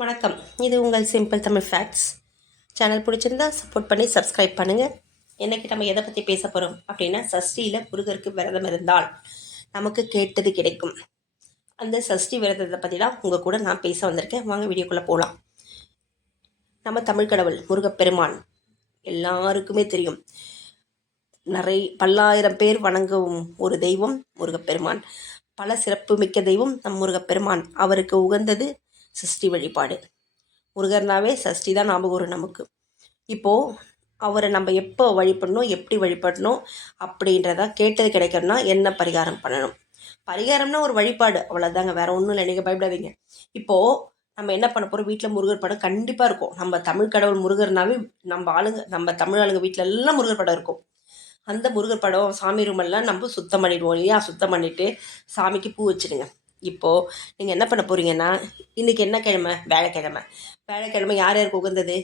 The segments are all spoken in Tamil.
வணக்கம். இது உங்கள் சிம்பிள் தமிழ் ஃபேக்ட்ஸ் சேனல். பிடிச்சிருந்தா சப்போர்ட் பண்ணி சப்ஸ்கிரைப் பண்ணுங்கள். இன்றைக்கி நம்ம எதை பற்றி பேச போகிறோம் அப்படின்னா, சஷ்டியில் முருகருக்கு விரதம் இருந்தால் நமக்கு கேட்டது கிடைக்கும். அந்த சஷ்டி விரதத்தை பற்றி தான் உங்கள் கூட நான் பேச வந்திருக்கேன். வாங்க வீடியோக்குள்ளே போகலாம். நம்ம தமிழ் கடவுள் முருகப்பெருமான் எல்லாருக்குமே தெரியும். பல்லாயிரம் பேர் வணங்கும் ஒரு தெய்வம் முருகப்பெருமான். பல சிறப்பு மிக்க தெய்வம் நம் முருகப்பெருமான். அவருக்கு உகந்தது சஷ்டி வழிபாடு. முருகர்னாவே சஷ்டி தான் ஞாபகம் வரும் நமக்கு. இப்போது அவரை நம்ம எப்போ வழிபடணும், எப்படி வழிபடணும் அப்படின்றத கேட்டது கிடைக்கணும்னா என்ன பரிகாரம் பண்ணணும். பரிகாரம்னா ஒரு வழிபாடு, அவ்வளோதாங்க, வேற ஒன்றும் இல்லை. நீங்கள் பயப்படாதீங்க. இப்போது நம்ம என்ன பண்ண போகிறோம், வீட்டில் முருகர் படம் கண்டிப்பாக இருக்கும். நம்ம தமிழ் கடவுள் முருகர்னாவே நம்ம தமிழ் ஆளுங்க வீட்டில் எல்லாம் முருகர் படம் இருக்கும். அந்த முருகர் படம் சாமி ரூமெல்லாம் நம்ம சுத்தம் பண்ணிடுவோம் இல்லையா? சுத்தம் பண்ணிவிட்டு சாமிக்கு பூ வச்சுடுங்க. இப்போது நீங்கள் என்ன பண்ண போகிறீங்கன்னா, இன்றைக்கி என்ன கிழமை? வேலைக்கிழமை யார் யாருக்கு உகந்தது?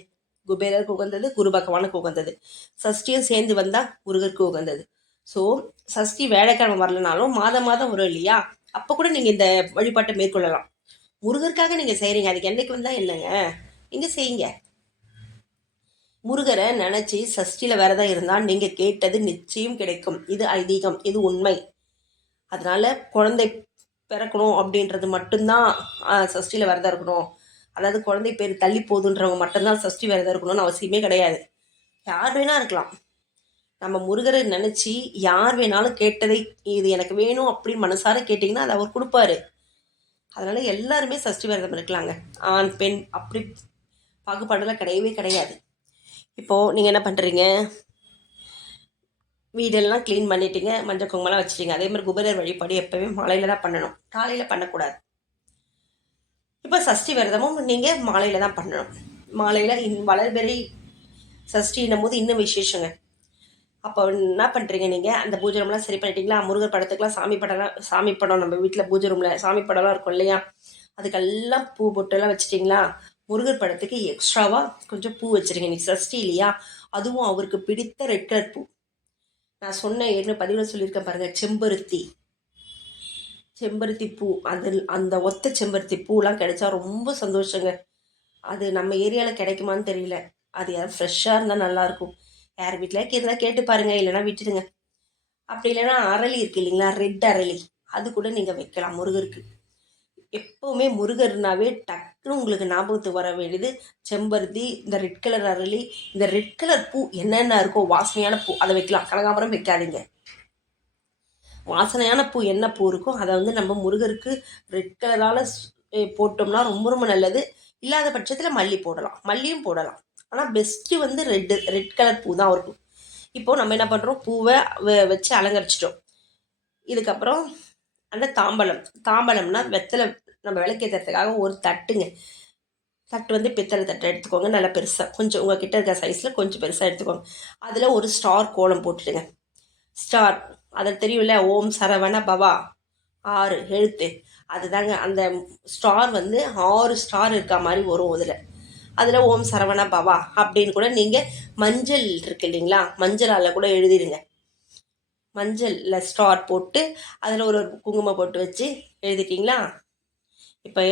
குபேரருக்கு உகந்தது, குரு பகவானுக்கு உகந்தது. சஷ்டியும் சேர்ந்து வந்தால் முருகருக்கு உகந்தது. ஸோ சஷ்டி வேலைக்கிழமை வரலனாலும் மாதம் வரும் இல்லையா? அப்போ கூட நீங்கள் இந்த வழிபாட்டை மேற்கொள்ளலாம். முருகருக்காக நீங்கள் செய்கிறீங்க, அதுக்கு என்றைக்கு வந்தால் என்னங்க, நீங்கள் செய்யுங்க. முருகரை நினச்சி சஷ்டியில் விரதம் இருந்தால் நீங்கள் கேட்டது நிச்சயம் கிடைக்கும். இது ஐதீகம், இது உண்மை. அதனால் குழந்தை பிறக்கணும் அப்படின்றது மட்டும்தான் சஷ்டியில் விரதம் இருக்கணும். அதாவது குழந்தை பேர் தள்ளி போகுதுன்றவங்க மட்டும்தான் சஷ்டி விரதம் இருக்கணும்னு அவசியமே கிடையாது. யார் வேணா இருக்கலாம். நம்ம முருகரை நினச்சி யார் வேணாலும் கேட்டதை இது எனக்கு வேணும் அப்படின்னு மனசார கேட்டிங்கன்னா அதை அவர் கொடுப்பாரு. அதனால் எல்லாருமே சஷ்டி விரதம் இருக்கலாங்க. ஆண் பெண் அப்படி பாகுபாடெல்லாம் கிடையவே கிடையாது. இப்போது நீங்கள் என்ன பண்ணுறீங்க, வீடெல்லாம் க்ளீன் பண்ணிட்டீங்க, மஞ்சள் குங்குமம்லாம் வச்சுட்டீங்க. அதே மாதிரி குபேரர் வழிபாடு எப்போவுமே மாலையில் தான் பண்ணணும், காலையில் பண்ணக்கூடாது. இப்போ சஷ்டி விரதமும் நீங்கள் மாலையில் தான் பண்ணணும். மாலையில் வளர்பெறை சஷ்டின்னும் போது இன்னும் விசேஷங்க. அப்போ என்ன பண்ணுறீங்க, நீங்கள் அந்த பூஜை ரூம்லாம் சரி பண்ணிட்டீங்களா? முருகர் படத்துக்கெலாம் சாமி படம் நம்ம வீட்டில் பூஜை ரூமில் சாமி படம்லாம் இருக்கும் இல்லையா? அதுக்கெல்லாம் பூ பொட்டெல்லாம் வச்சுட்டிங்களா? முருகர் படத்துக்கு எக்ஸ்ட்ராவாக கொஞ்சம் பூ வச்சுருங்க. இன்றைக்கி சஷ்டி இல்லையா? அதுவும் அவருக்கு பிடித்த ரெட் கலர் பூ. நான் சொன்ன ஏற்கனவே பதிவில் சொல்லியிருக்கேன் பாருங்கள், செம்பருத்தி பூ. அந்த ஒத்த செம்பருத்தி பூலாம் கிடைச்சா ரொம்ப சந்தோஷங்க. அது நம்ம ஏரியாவில் கிடைக்குமான்னு தெரியல. அது யாரும் ஃப்ரெஷ்ஷாக இருந்தால் நல்லாயிருக்கும். யார் வீட்டில் இருந்தால் கேட்டு பாருங்கள், இல்லைனா விட்டுடுங்க. அப்படி இல்லைன்னா அரளி இருக்குது இல்லைங்களா, ரெட் அரளி, அது கூட நீங்கள் வைக்கலாம் முருகருக்கு. எப்போவுமே முருகர்னாவே டக்குன்னு உங்களுக்கு ஞாபகத்துக்கு வர வேண்டியது செம்பருத்தி, இந்த ரெட் கலர் அரளி, இந்த ரெட் கலர் பூ என்னென்ன இருக்கோ வாசனையான பூ அதை வைக்கலாம். கனகாம்பரம் வைக்காதீங்க. வாசனையான பூ என்ன பூ இருக்கோ அதை நம்ம முருகருக்கு ரெட் கலரால் போட்டோம்னா ரொம்ப ரொம்ப நல்லது. இல்லாத பட்சத்தில் மல்லி போடலாம், மல்லியும் போடலாம். ஆனால் பெஸ்ட்டு ரெட் கலர் பூ தான் இருக்கும். இப்போது நம்ம என்ன பண்ணுறோம், பூவை வச்சு அலங்கரிச்சிட்டோம். இதுக்கப்புறம் அந்த தாம்பலம்னா வெத்தலை நம்ம விளக்கேற்றுறதுக்காக ஒரு தட்டுங்க. தட்டு பித்தளை தட்டை எடுத்துக்கோங்க, நல்லா பெருசாக, கொஞ்சம் உங்கள் கிட்ட இருக்க சைஸில் கொஞ்சம் பெருசாக எடுத்துக்கோங்க. அதில் ஒரு ஸ்டார் கோலம் போட்டுடுங்க. ஸ்டார் அதில் தெரியும்ல, ஓம் சரவண பவா 6 எழுத்து. அதுதாங்க அந்த ஸ்டார் 6 ஸ்டார் இருக்க மாதிரி வரும். அதில் ஓம் சரவண பவா அப்படின்னு கூட நீங்கள் மஞ்சள் இருக்கு இல்லைங்களா, மஞ்சளால் கூட எழுதிடுங்க. மஞ்சளில் ஸ்டார் போட்டு அதில் ஒரு குங்குமம் போட்டு வச்சு எழுதிட்டிங்களா? இப்போ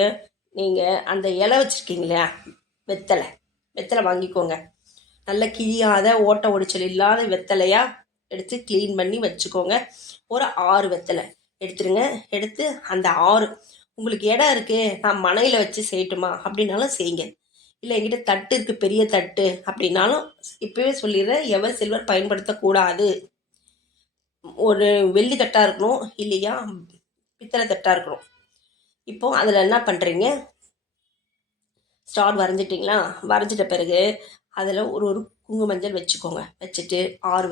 நீங்கள் அந்த இலை வச்சுருக்கீங்க இல்லையா, வெத்தலை வாங்கிக்கோங்க. நல்ல கிழியாத ஓட்ட ஒடிச்சல் இல்லாத வெத்தலையாக எடுத்து க்ளீன் பண்ணி வச்சுக்கோங்க. ஒரு 6 வெத்தலை எடுத்துருங்க. எடுத்து அந்த 6 உங்களுக்கு இடம் இருக்குது, நான் மனையில் வச்சு செய்யட்டுமா அப்படின்னாலும் செய்யுங்க. இல்லை என்கிட்ட தட்டு இருக்குது, பெரிய தட்டு அப்படின்னாலும் இப்போவே சொல்லிடுறேன், எவர் சில்வர் பயன்படுத்தக்கூடாது. ஒரு வெள்ளி தட்டாக இருக்கணும், இல்லையா பித்தளை தட்டாக இருக்கணும். இப்போது அதில் என்ன பண்ணுறீங்க, ஸ்டார் வரைஞ்சிட்டிங்களா? வரைஞ்சிட்ட பிறகு அதில் ஒரு குங்கும மஞ்சள் வச்சுக்கோங்க. வச்சுட்டு 6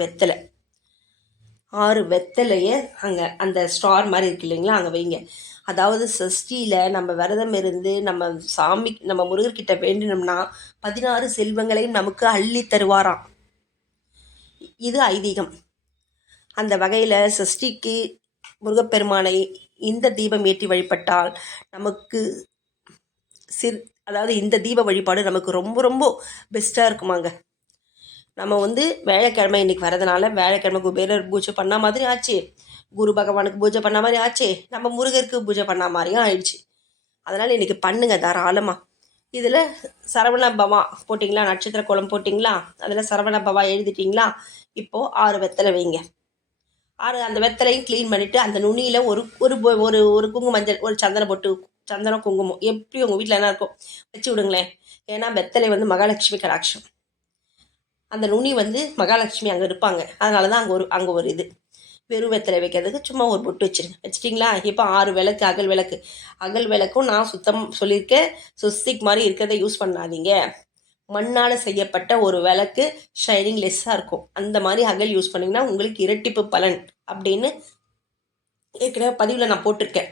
வெத்தலையை அங்கே அந்த ஸ்டார் மாதிரி இருக்கு இல்லைங்களா, அங்கே வைங்க. அதாவது சஷ்டியில் நம்ம விரதம் இருந்து நம்ம முருகர்கிட்ட வேண்டினோம்னா 16 செல்வங்களையும் நமக்கு அள்ளி தருவாராம். இது ஐதீகம். அந்த வகையில் சஷ்டிக்கு முருகப்பெருமானை இந்த தீபம் ஏற்றி வழிபட்டால் நமக்கு அதாவது இந்த தீப வழிபாடு நமக்கு ரொம்ப ரொம்ப பெஸ்ட்டாக இருக்குமாங்க. நம்ம வேலைக்கிழமை இன்றைக்கி வரதுனால வேலைக்கிழமை குபேரர் பூஜை பண்ண மாதிரி ஆச்சு, குரு பகவானுக்கு பூஜை பண்ண மாதிரி ஆச்சு, நம்ம முருகருக்கு பூஜை பண்ண மாதிரியும் ஆயிடுச்சு. அதனால் இன்றைக்கி பண்ணுங்க தாராளமாக. இதில் சரவண பவா போட்டிங்களா, நட்சத்திர கோலம் போட்டிங்களா, அதில் சரவண பவா எழுதிட்டிங்களா. இப்போது 6 வெத்தலை வைங்க. 6 அந்த வெத்தலையும் க்ளீன் பண்ணிவிட்டு அந்த நுனியில் ஒரு ஒரு ஒரு ஒரு குங்கும மஞ்சள், ஒரு சந்தன பொட்டு, சந்தனம் குங்குமம் எப்படி உங்கள் வீட்டில் என்ன இருக்கோ வச்சு விடுங்களேன். ஏன்னா வெத்தலை வந்து மகாலட்சுமி கடாட்சம். அந்த நுனி வந்து மகாலட்சுமி அங்கே இருப்பாங்க. அதனால தான் அங்கே ஒரு இது வெறும் வெத்தலை வைக்கிறதுக்கு சும்மா ஒரு பொட்டு வச்சுருங்க. வச்சிட்டிங்களா. இப்போ 6 விளக்கு, அகல் விளக்கும் நான் சுத்தம் சொல்லியிருக்கேன். சுஸ்திக் மாதிரி இருக்கிறத யூஸ் பண்ணாதீங்க. மண்ணால் செய்யப்பட்ட ஒரு விளக்கு ஷைனிங் லெஸ்ஸாக இருக்கும். அந்த மாதிரி அகல் யூஸ் பண்ணிங்கன்னா உங்களுக்கு இரட்டிப்பு பலன் அப்படின்னு ஏற்கனவே பதிவில் நான் போட்டிருக்கேன்.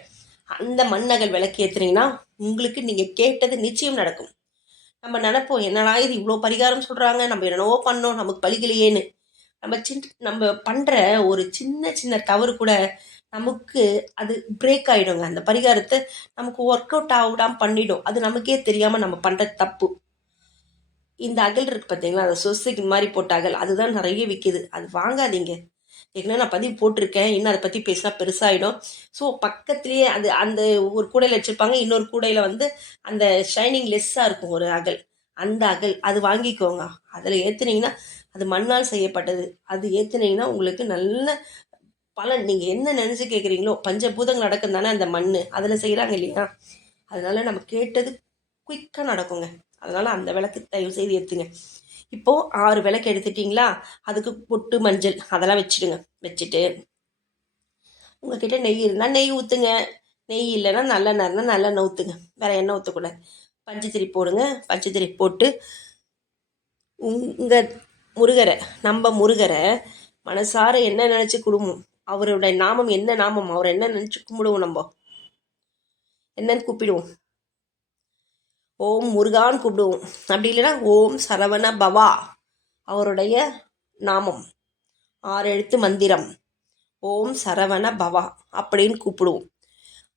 அந்த மண் அகல் விளக்கு ஏற்றுனீங்கன்னா உங்களுக்கு நீங்கள் கேட்டது நிச்சயம் நடக்கும். நம்ம நினைப்போம், என்னடா இது இவ்வளோ பரிகாரம் சொல்கிறாங்க, நம்ம என்னென்னவோ பண்ணோம், நமக்கு பலிக்கலையேன்னு. நம்ம பண்ணுற ஒரு சின்ன சின்ன தவறு கூட நமக்கு அது பிரேக் ஆகிடுங்க. அந்த பரிகாரத்தை நமக்கு ஒர்க் அவுட் ஆகிடாமல் பண்ணிடும். அது நமக்கே தெரியாமல் நம்ம பண்ணுற தப்பு. இந்த அகல் இருக்குது பார்த்தீங்களா, அந்த சொசைக்கு மாதிரி போட்ட அகல், அதுதான் நிறைய விற்கிது. அது வாங்காதீங்க. ஏற்கனவே நான் பதிவு போட்டிருக்கேன். இன்னும் அதை பற்றி பேசினா பெருசாகிடும். ஸோ பக்கத்துலேயே அந்த ஒரு கூடையில் வச்சுருப்பாங்க. இன்னொரு கூடையில் வந்து அந்த ஷைனிங் லெஸ்ஸாக இருக்கும் ஒரு அகல். அந்த அகல் அது வாங்கிக்கோங்க. அதில் ஏற்றுனீங்கன்னா அது மண்ணால் செய்யப்பட்டது. அது ஏற்றுனீங்கன்னா உங்களுக்கு நல்ல பலன். நீங்கள் என்ன நினச்சி கேட்குறீங்களோ, பஞ்சபூதங்கள் நடக்கும் தானே அந்த மண், அதில் செய்கிறாங்க இல்லையா. அதனால நம்ம கேட்டது குயிக்காக நடக்குங்க. அதனால் அந்த விளக்கு தயவு செய்து ஏற்றுங்க. இப்போது 6 விளக்கு எடுத்துட்டிங்களா. அதுக்கு பொட்டு மஞ்சள் அதெல்லாம் வச்சுடுங்க. வச்சுட்டு உங்ககிட்ட நெய் இருந்தால் நெய் ஊற்றுங்க. நெய் இல்லைன்னா நல்லெண்ணெய் இருந்தால் நல்லெண்ணெய் ஊற்றுங்க. வேறு எண்ணெய் ஊற்றக்கூடாது. பஞ்சத்திரி போடுங்க. பஞ்சத்திரி போட்டு உங்கள் முருகரை, நம்ம முருகரை மனசார என்ன நினச்சி குடும்பம், அவருடைய நாமம் என்ன நாமம், அவரை என்ன நினச்சி கும்பிடுவோம். நம்ம என்னன்னு கூப்பிடுவோம். ஓம் முருகான்னு கூப்பிடுவோம். அப்படி இல்லைன்னா ஓம் சரவண பவா அவருடைய நாமம், 6 எழுத்து மந்திரம். ஓம் சரவண பவா அப்படின்னு கூப்பிடுவோம்.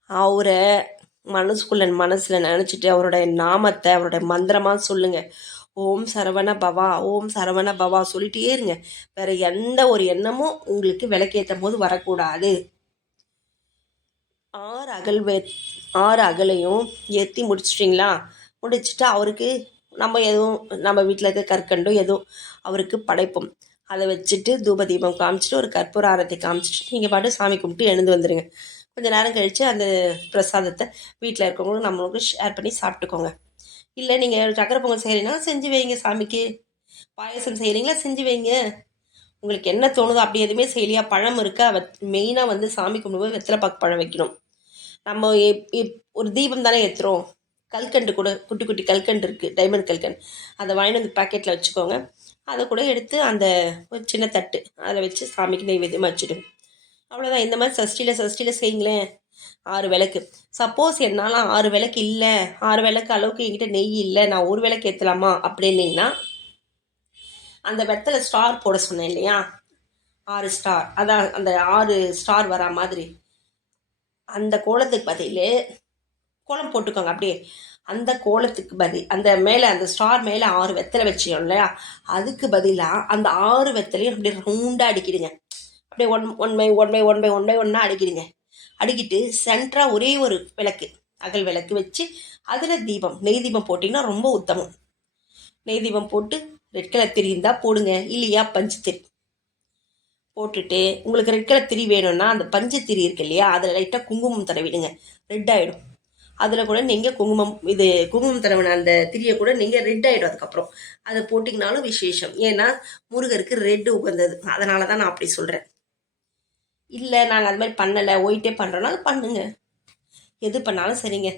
அவரை மனசில் நினச்சிட்டு அவருடைய நாமத்தை அவருடைய மந்திரமாக சொல்லுங்கள். ஓம் சரவண பவா, ஓம் சரவண பவா சொல்லிட்டே இருங்க. வேறு எந்த ஒரு எண்ணமும் உங்களுக்கு விளக்கேற்றும் போது வரக்கூடாது. 6 அகலையும் ஏற்றி முடிச்சிட்டிங்களா. முடிச்சுட்டு அவருக்கு நம்ம வீட்டில் இருக்க கற்கண்டோ எதுவும் அவருக்கு படைப்போம். அதை வச்சுட்டு தூப தீபம் காமிச்சிட்டு ஒரு கற்பூர ஆரத்தி காமிச்சிட்டு நீங்கள் பாட்டு சாமி கும்பிட்டு எழுந்து வந்துடுங்க. கொஞ்சம் நேரம் கழித்து அந்த பிரசாதத்தை வீட்டில் இருக்கவங்களுக்கு நம்மளுக்கு ஷேர் பண்ணி சாப்பிட்டுக்கோங்க. இல்லை நீங்கள் சக்கரை பொங்கல் செய்கிறீங்கன்னா செஞ்சு வைங்க. சாமிக்கு பாயசம் செய்கிறீங்களா செஞ்சு வைங்க. உங்களுக்கு என்ன தோணுதோ. அப்படி எதுவுமே செய்யலையா, பழம் இருக்கா, மெயினாக வந்து சாமி கும்பிடும்போது வெத்தலை பாக்கு பழம் வைக்கணும். நம்ம ஒரு தீபம் தானே ஏற்றுறோம். கல்கண்டு கூட குட்டி குட்டி கல்கண்டு இருக்குது, டைமண்ட் கல்கண்டு. அதை வாங்கிட்டு வந்து பேக்கெட்டில் வச்சுக்கோங்க. அதை கூட எடுத்து அந்த ஒரு சின்ன தட்டு அதில் வச்சு சாமிக்கு நெய்வேத்தியமாக வச்சுடுங்க. அவ்வளோதான். இந்த மாதிரி சஷ்டியில் செய்யுங்களேன். 6 விளக்கு. சப்போஸ் என்னால் 6 விளக்கு இல்லை, 6 விளக்கு அளவுக்கு என்கிட்ட நெய் இல்லை, நான் ஒரு விளக்கு ஏற்றலாமா அப்படின்னீங்கன்னா அந்த வெத்தலை ஸ்டார் போட சொன்னேன் இல்லையா, 6 ஸ்டார், அதான் அந்த 6 ஸ்டார் வரா மாதிரி அந்த கோலத்துக்கு பதில் கோலம் போட்டுக்கோங்க. அப்படியே அந்த கோலத்துக்கு பதில் அந்த மேலே அந்த ஸ்டார் மேலே 6 வெத்தலை வச்சிடும் இல்லையா, அதுக்கு பதிலாக அந்த 6 வெத்தலையும் அப்படியே ரவுண்டாக அடிக்கிடுங்க. அப்படியே ஒன் பை ஒன்னாக அடிக்கிடுங்க. அடிக்கிட்டு சென்டராக ஒரே ஒரு விளக்கு, அகல் விளக்கு வச்சு அதில் தீபம், நெய் தீபம் போட்டிங்கன்னா ரொம்ப உத்தமம். நெய் தீபம் போட்டு ரெட் கலர் திரி இருந்தால் போடுங்க, இல்லையா பஞ்சு திரி போட்டுட்டு உங்களுக்கு ரெட் கலர் திரி வேணும்னா அந்த பஞ்சு திரி இருக்கு இல்லையா, அதில் லைட்டாக குங்குமம் தடவிடுங்க. ரெட் ஆகிடும். அதில் கூட நீங்கள் குங்குமம் தடவின அந்த திரியை கூட நீங்கள் ரெட் ஆகிடும். அதுக்கப்புறம் அதை போட்டிங்கனாலும் விசேஷம். ஏன்னா முருகருக்கு ரெட்டு உகந்தது. அதனால தான் நான் அப்படி சொல்கிறேன். இல்லை நாங்கள் அது மாதிரி பண்ணலை, ஒயிட்டே பண்ணுறோன்னா பண்ணுங்க. எது பண்ணாலும் சரிங்க.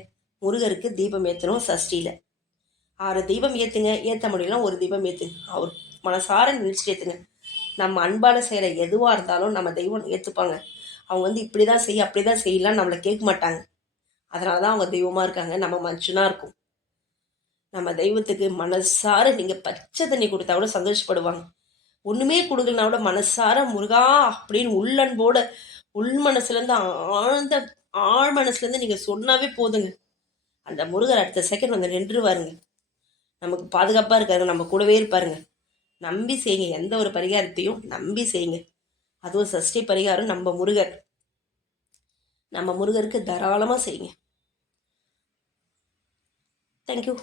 முருகருக்கு தீபம் ஏற்றணும். சஷ்டியில் 6 தீபம் ஏற்றுங்க. ஏற்ற முடியலாம் ஒரு தீபம் ஏற்றுங்க. அவர் மனசார நினச்சிட்டு ஏற்றுங்க. நம்ம அன்பான செய்கிற எதுவாக இருந்தாலும் நம்ம தெய்வம் ஏற்றுப்பாங்க. அவங்க வந்து இப்படி தான் செய்ய அப்படி தான் செய்யலாம் நம்மளை கேட்க மாட்டாங்க. அதனால தான் அவங்க தெய்வமாக இருக்காங்க, நம்ம மனுஷனாக இருக்கும். நம்ம தெய்வத்துக்கு மனசார நீங்கள் பச்சை தண்ணி கொடுத்தா கூட சந்தோஷப்படுவாங்க. ஒன்றுமே கொடுக்கலனா கூட மனசார முருகா அப்படின்னு உள்ளன்போட உள் மனசுலேருந்து ஆழ் மனசுலேருந்து நீங்கள் சொன்னாவே போதுங்க. அந்த முருகர் அடுத்த செகண்ட் வந்து நின்றுவாருங்க. நமக்கு பாதுகாப்பாக இருக்காருங்க, நம்ம கூடவே இருப்பாருங்க. நம்பி செய்யுங்க. எந்த ஒரு பரிகாரத்தையும் நம்பி செய்யுங்க. அதுவும் சஷ்டி பரிகாரம் நம்ம முருகருக்கு தாராளமாக செய்யுங்க. தேங்க்யூ.